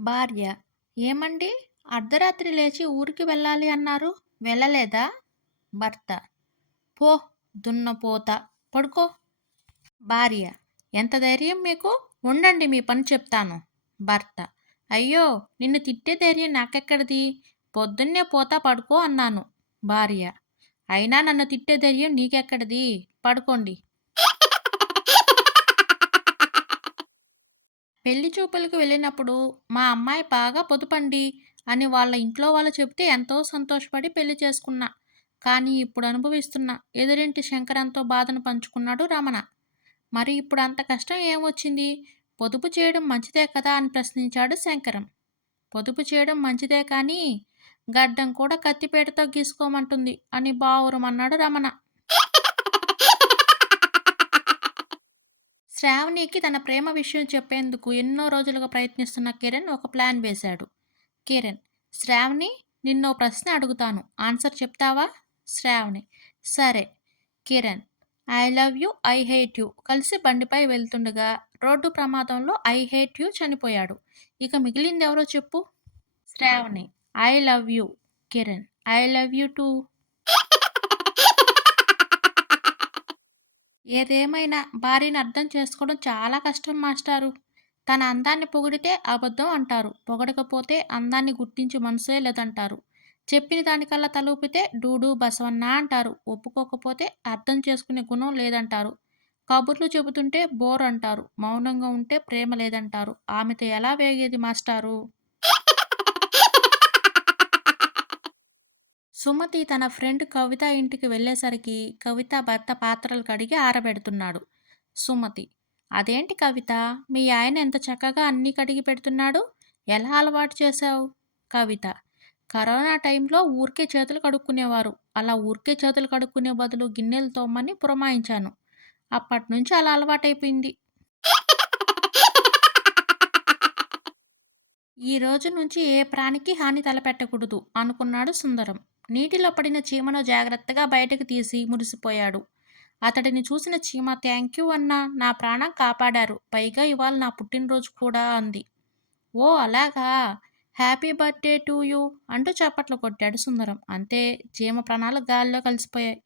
భార్య: ఏమండి, అర్ధరాత్రి లేచి ఊరికి వెళ్ళాలి అన్నారు, వెళ్ళలేదా? భర్త: పో, దున్నపోత, పడుకో. భార్య: ఎంత ధైర్యం మీకు? ఉండండి, మీ పని చెప్తాను. భర్త: అయ్యో, నిన్ను తిట్టే ధైర్యం నాకెక్కడిది? పొద్దున్నే పోతా పడుకో అన్నాను. భార్య: అయినా నన్ను తిట్టే ధైర్యం నీకెక్కడిది? పడుకోండి. పెళ్లి చూపులకు వెళ్ళినప్పుడు మా అమ్మాయి బాగా పొదుపండి అని వాళ్ళ ఇంట్లో వాళ్ళు చెబితే ఎంతో సంతోషపడి పెళ్లి చేసుకున్నా. కానీ ఇప్పుడు అనుభవిస్తున్నా. ఎదురింటి శంకరంతో బాధను పంచుకున్నాడు రమణ. మరి ఇప్పుడు అంత కష్టం ఏమొచ్చింది? పొదుపు చేయడం మంచిదే కదా అని ప్రశ్నించాడు శంకరం. పొదుపు చేయడం మంచిదే కానీ గడ్డం కూడా కత్తిపేటతో గీసుకోమంటుంది అని బావురమన్నాడు రమణ. శ్రావణికి తన ప్రేమ విషయం చెప్పేందుకు ఎన్నో రోజులుగా ప్రయత్నిస్తున్న కిరణ్ ఒక ప్లాన్ వేశాడు. కిరణ్: శ్రావణి, నిన్నో ప్రశ్న అడుగుతాను, ఆన్సర్ చెప్తావా? శ్రావణి: సరే. Kiran: I love you, I hate you కలిసి బండిపై వెళ్తుండగా రోడ్డు ప్రమాదంలో ఐ హేట్ యూ చనిపోయాడు. ఇక మిగిలిందెవరో చెప్పు. Shravani: I love you. Kiran: I love you too. ఏదేమైనా భార్యని అర్థం చేసుకోవడం చాలా కష్టం మాస్టారు. తన అందాన్ని పొగిడితే అబద్ధం అంటారు, పొగడకపోతే అందాన్ని గుర్తించి మనసే లేదంటారు. చెప్పిన దానికల్లా తలూపితే డూడు బసవన్న అంటారు, ఒప్పుకోకపోతే అర్థం చేసుకునే గుణం లేదంటారు. కబుర్లు చెబుతుంటే బోర్ అంటారు, మౌనంగా ఉంటే ప్రేమ లేదంటారు. ఆమెతో ఎలా వేగేది మాస్టారు? సుమతి తన ఫ్రెండ్ కవిత ఇంటికి వెళ్ళేసరికి కవిత భర్త పాత్రలు కడిగి ఆరబెడుతున్నాడు. సుమతి: అదేంటి కవిత, మీ ఆయన ఎంత చక్కగా అన్నీ కడిగి పెడుతున్నాడు, ఎలా అలవాటు చేశావు? కవిత: కరోనా టైంలో ఊరికే చేతులు కడుక్కునేవారు, అలా ఊరికే చేతులు కడుక్కునే బదులు గిన్నెలు తోమ్మని పురమాయించాను, అప్పటి నుంచి అలా అలవాటైపోయింది. ఈ రోజు నుంచి ఏ ప్రాణికి హాని తలపెట్టకూడదు అనుకున్నాడు సుందరం. నీటిలో పడిన చీమను జాగ్రత్తగా బయటకు తీసి మురిసిపోయాడు. అతడిని చూసిన చీమ థ్యాంక్ యూ అన్నా, నా ప్రాణం కాపాడారు, పైగా ఇవాళ నా పుట్టినరోజు కూడా అంది. ఓ అలాగా, హ్యాపీ బర్త్డే టు యూ అంటూ చప్పట్లు కొట్టాడు సుందరం. అంతే, చీమ ప్రాణాలు గాల్లో కలిసిపోయాయి.